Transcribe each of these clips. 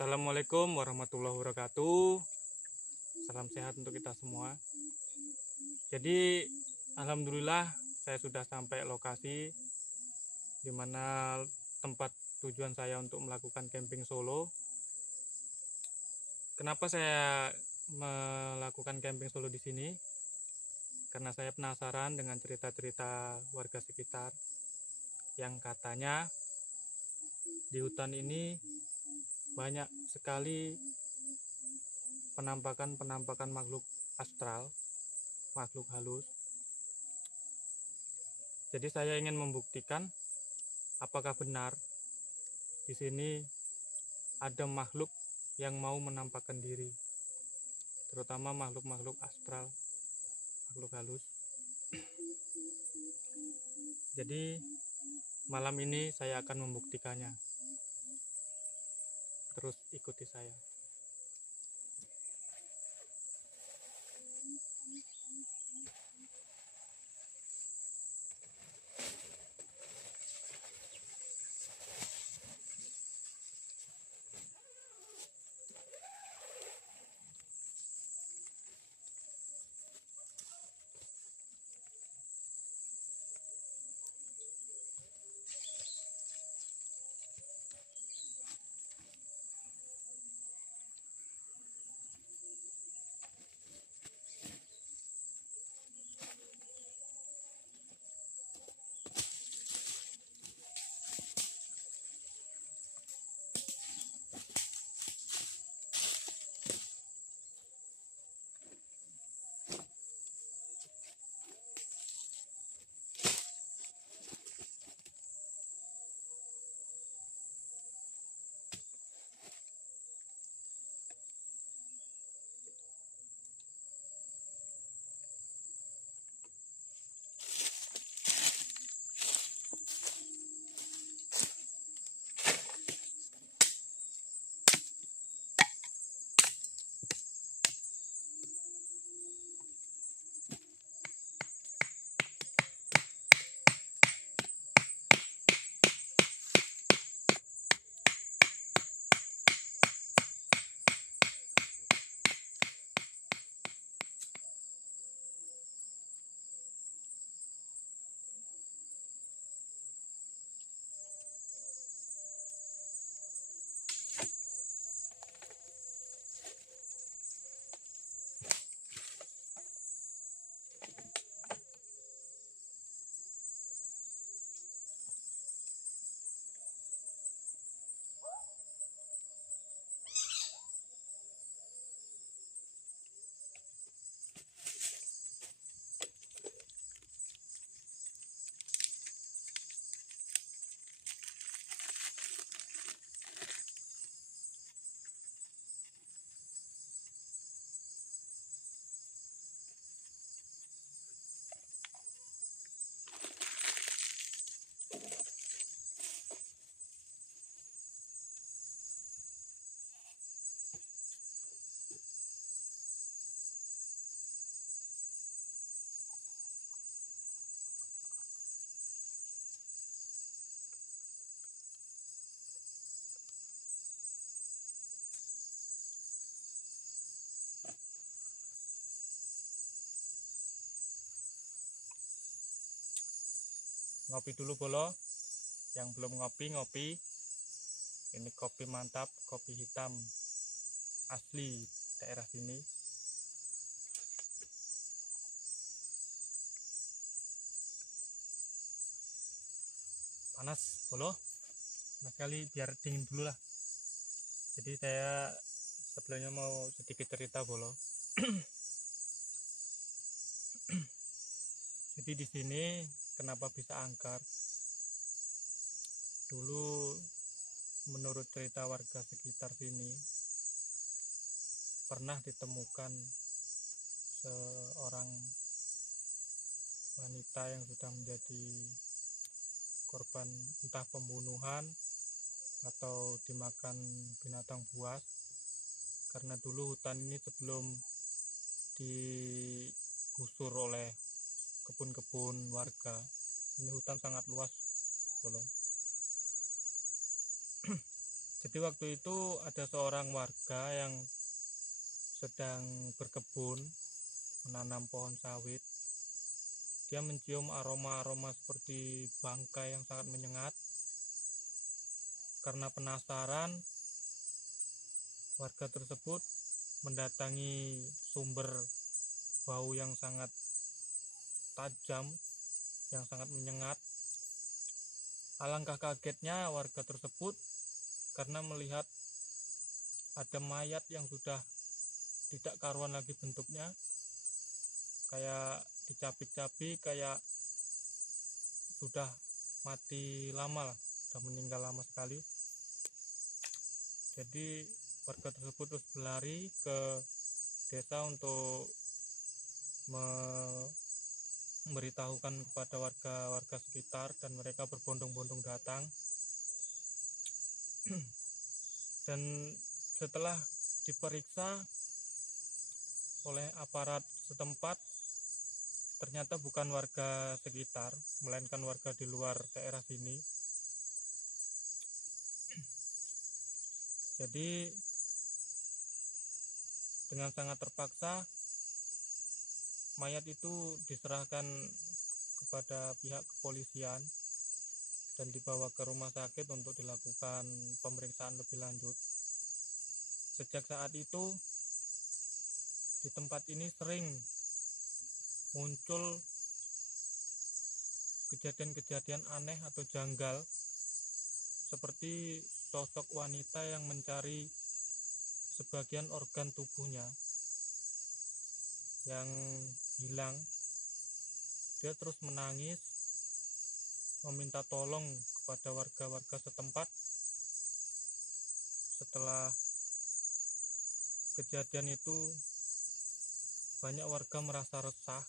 Assalamualaikum warahmatullahi wabarakatuh. Salam sehat untuk kita semua. Jadi alhamdulillah saya sudah sampai lokasi di mana tempat tujuan saya untuk melakukan camping solo. Kenapa saya melakukan camping solo di sini? Karena saya penasaran dengan cerita-cerita warga sekitar yang katanya di hutan ini banyak sekali penampakan makhluk astral, makhluk halus. Jadi saya ingin membuktikan apakah benar di sini ada makhluk yang mau menampakkan diri, terutama makhluk-makhluk astral, makhluk halus. Jadi malam ini saya akan membuktikannya. Terus ikuti saya. Ngopi dulu bolo. Yang belum ngopi. Ini kopi mantap, kopi hitam asli daerah sini. Panas bolo, panas sekali, biar dingin dulu lah. Jadi saya sebelumnya mau sedikit cerita bolo. Jadi di sini kenapa bisa angker? Dulu menurut cerita warga sekitar sini pernah ditemukan seorang wanita yang sudah menjadi korban entah pembunuhan atau dimakan binatang buas, karena dulu hutan ini sebelum digusur oleh kebun-kebun warga, ini hutan sangat luas bolo. Jadi waktu itu ada seorang warga yang sedang berkebun menanam pohon sawit. Dia mencium aroma-aroma seperti bangkai yang sangat menyengat. Karena penasaran, warga tersebut mendatangi sumber bau yang sangat tajam, yang sangat menyengat. Alangkah kagetnya warga tersebut karena melihat ada mayat yang sudah tidak karuan lagi bentuknya, kayak dicabik-cabik, kayak sudah mati lama lah, sudah meninggal lama sekali. Jadi warga tersebut terus berlari ke desa untuk memberitahukan kepada warga-warga sekitar, dan mereka berbondong-bondong datang. Dan setelah diperiksa oleh aparat setempat, ternyata bukan warga sekitar, melainkan warga di luar daerah sini. Jadi dengan sangat terpaksa mayat itu diserahkan kepada pihak kepolisian dan dibawa ke rumah sakit untuk dilakukan pemeriksaan lebih lanjut. Sejak saat itu di tempat ini sering muncul kejadian-kejadian aneh atau janggal, seperti sosok wanita yang mencari sebagian organ tubuhnya yang hilang. Dia terus menangis, meminta tolong kepada warga-warga setempat. Setelah kejadian itu, banyak warga merasa resah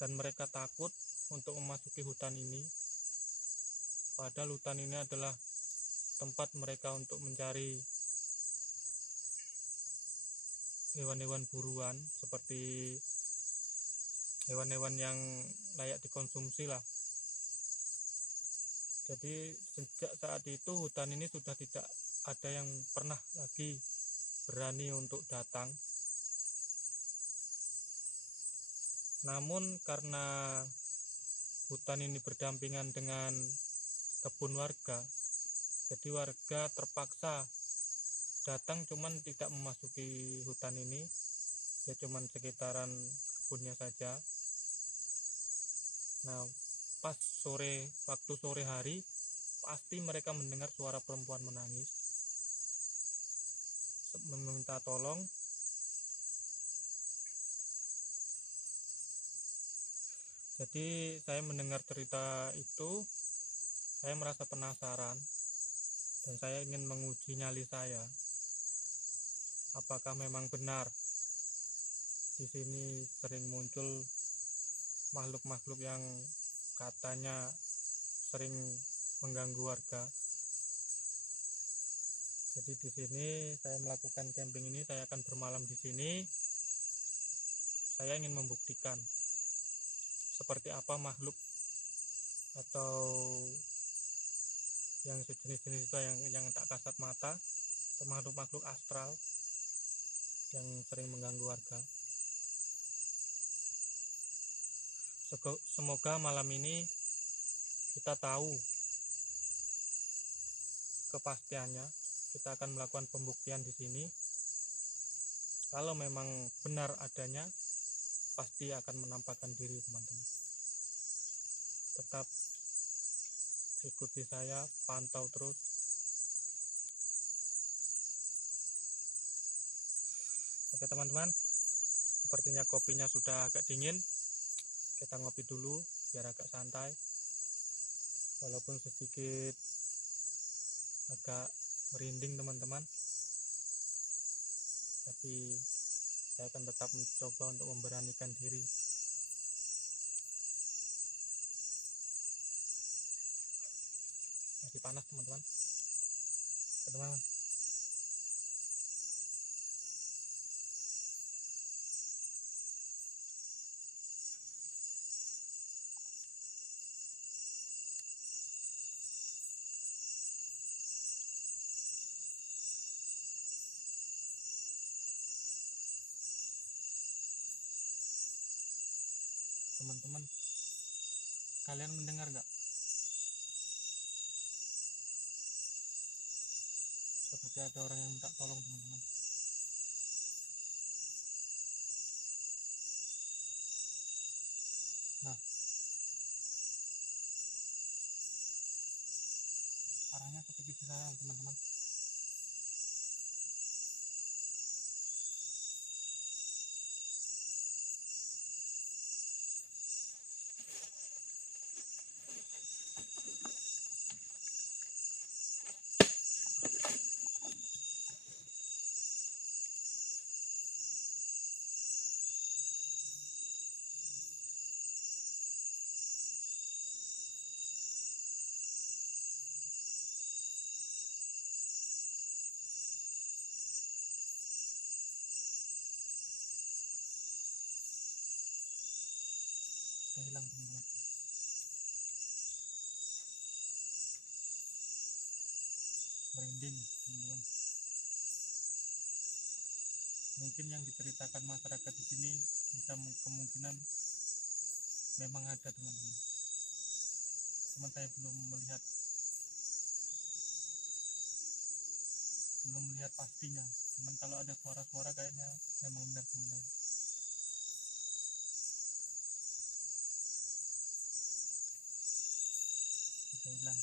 dan mereka takut untuk memasuki hutan ini. Padahal hutan ini adalah tempat mereka untuk mencari hewan-hewan buruan, seperti hewan-hewan yang layak dikonsumsi lah. Jadi sejak saat itu hutan ini sudah tidak ada yang pernah lagi berani untuk datang. Namun karena hutan ini berdampingan dengan kebun warga, jadi warga terpaksa datang, cuman tidak memasuki hutan ini. Dia cuman sekitaran kebunnya saja. Nah, pas waktu sore hari, pasti mereka mendengar suara perempuan menangis, meminta tolong. Jadi saya mendengar cerita itu, saya merasa penasaran dan saya ingin menguji nyali saya. Apakah memang benar di sini sering muncul makhluk-makhluk yang katanya sering mengganggu warga. Jadi di sini saya melakukan camping ini, saya akan bermalam di sini. Saya ingin membuktikan seperti apa makhluk atau yang sejenis-jenis itu yang tak kasat mata, atau makhluk-makhluk astral yang sering mengganggu warga. Semoga malam ini kita tahu kepastiannya. Kita akan melakukan pembuktian di sini. Kalau memang benar adanya, pasti akan menampakkan diri, teman-teman. Tetap ikuti saya, pantau terus. Oke teman-teman, sepertinya kopinya sudah agak dingin. Kita ngopi dulu biar agak santai, walaupun sedikit agak merinding teman-teman, tapi saya akan tetap mencoba untuk memberanikan diri. Masih panas teman-teman. Teman-teman, teman-teman. Kalian mendengar gak? Seperti ada orang yang minta tolong teman-teman. Nah, arahnya seperti di sana teman-teman. Udah hilang teman-teman. Merinding teman-teman. Mungkin yang diceritakan masyarakat di sini bisa kemungkinan memang ada teman-teman. Cuman saya belum melihat pastinya. Cuman kalau ada suara-suara kayaknya memang benar teman-teman. Udah hilang.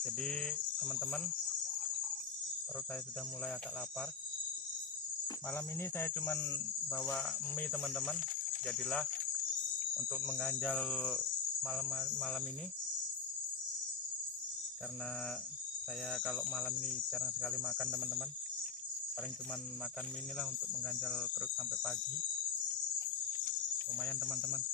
Jadi teman-teman, perut saya sudah mulai agak lapar. Malam ini saya cuman bawa mie teman-teman. Jadilah untuk mengganjal malam ini, karena saya kalau malam ini jarang sekali makan teman-teman. Paling cuman makan mie inilah untuk mengganjal perut sampai pagi. Lumayan teman-teman.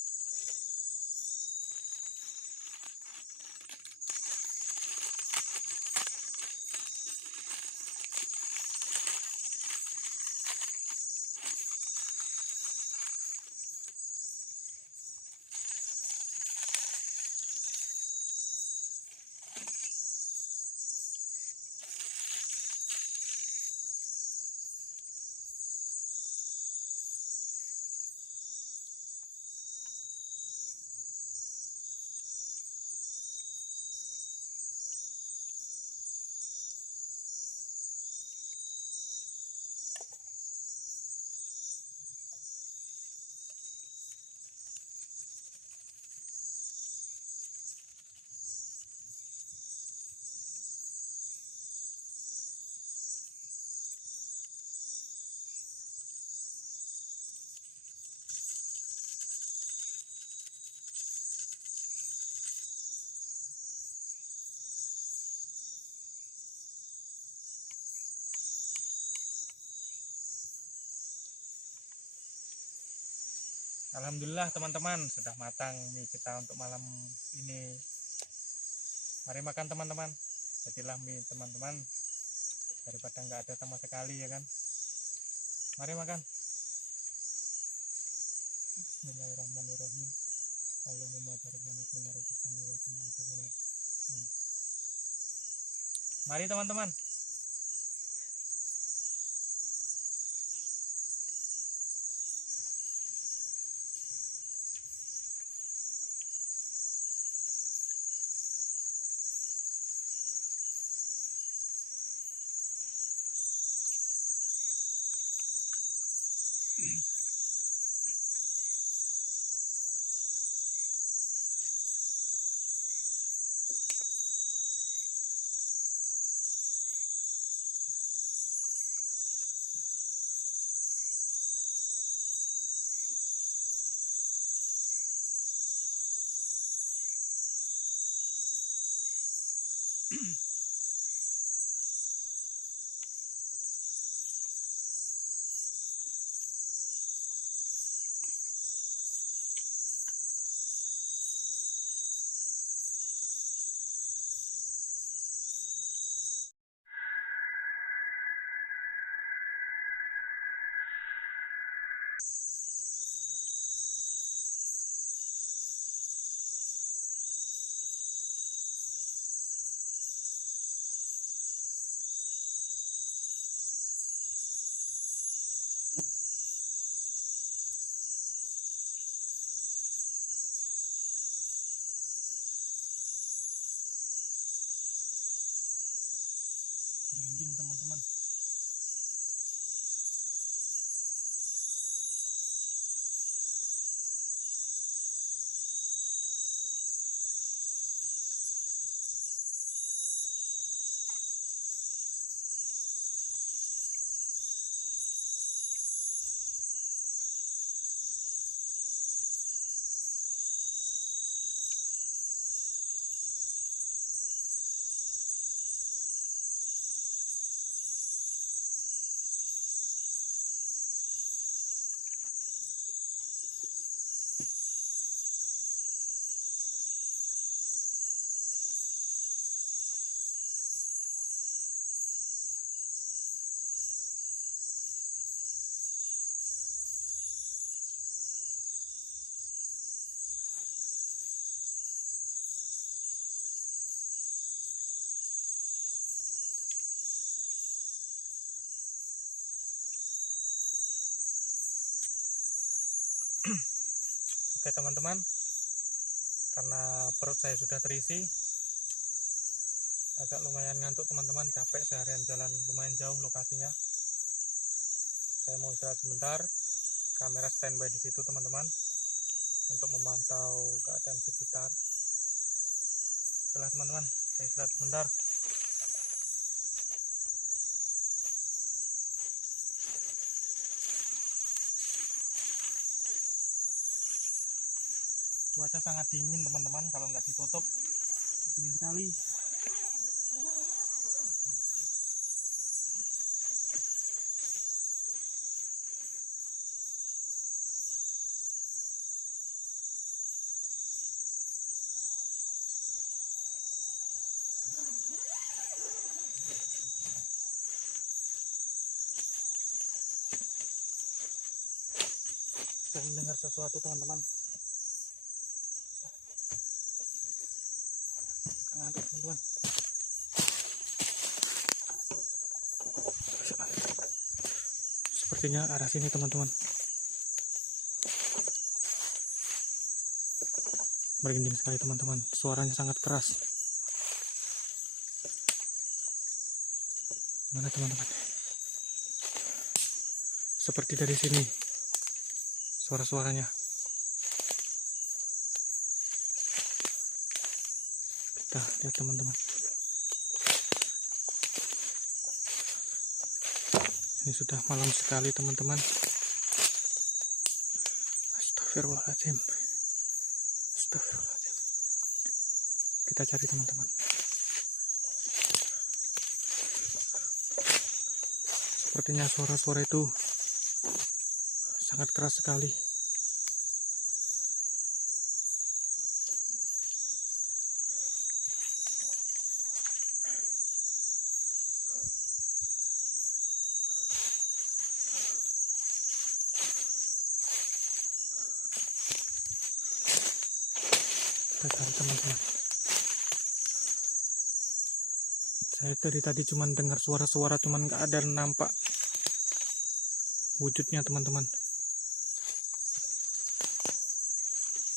Alhamdulillah teman-teman, sudah matang mie kita untuk malam ini. Mari makan teman-teman. Jadilah mie teman-teman, daripada nggak ada sama sekali ya kan. Mari makan. Bismillahirrahmanirrahim. Allahumma barik lana fi ma razaqtana wa qina adzabannar. Mari teman-teman. Merinding teman-teman. Oke teman-teman, karena perut saya sudah terisi, agak lumayan ngantuk teman-teman, capek seharian jalan lumayan jauh lokasinya. Saya mau istirahat sebentar, kamera standby di situ teman-teman untuk memantau keadaan sekitar. Oke lah teman-teman, saya istirahat sebentar. Cuaca sangat dingin teman-teman, kalau nggak ditutup dingin sekali. Saya mendengar sesuatu teman-teman. Ngantuk teman-teman. Sepertinya arah sini teman-teman. Merinding sekali teman-teman, suaranya sangat keras. Mana teman-teman? Seperti dari sini suara-suaranya. Kita lihat teman-teman. Ini sudah malam sekali teman-teman. Astagfirullahaladzim. Astagfirullahaladzim. Kita cari teman-teman. Sepertinya suara-suara itu sangat keras sekali. Kita cari teman-teman. Saya dari tadi cuman dengar suara-suara, cuman nggak ada nampak wujudnya teman-teman.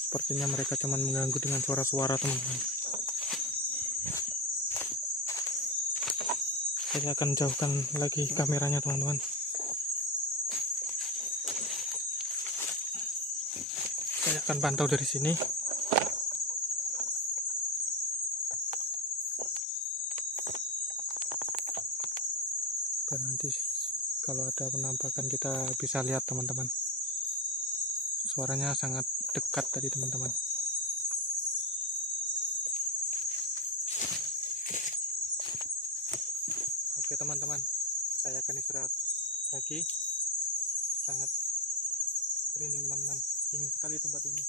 Sepertinya mereka cuman mengganggu dengan suara-suara teman-teman. Saya akan jauhkan lagi kameranya teman-teman. Saya akan pantau dari sini. Dan nanti kalau ada penampakan kita bisa lihat teman-teman. Suaranya sangat dekat tadi teman-teman. teman-teman, saya akan istirahat lagi. Sangat merinding teman-teman, dingin sekali tempat ini.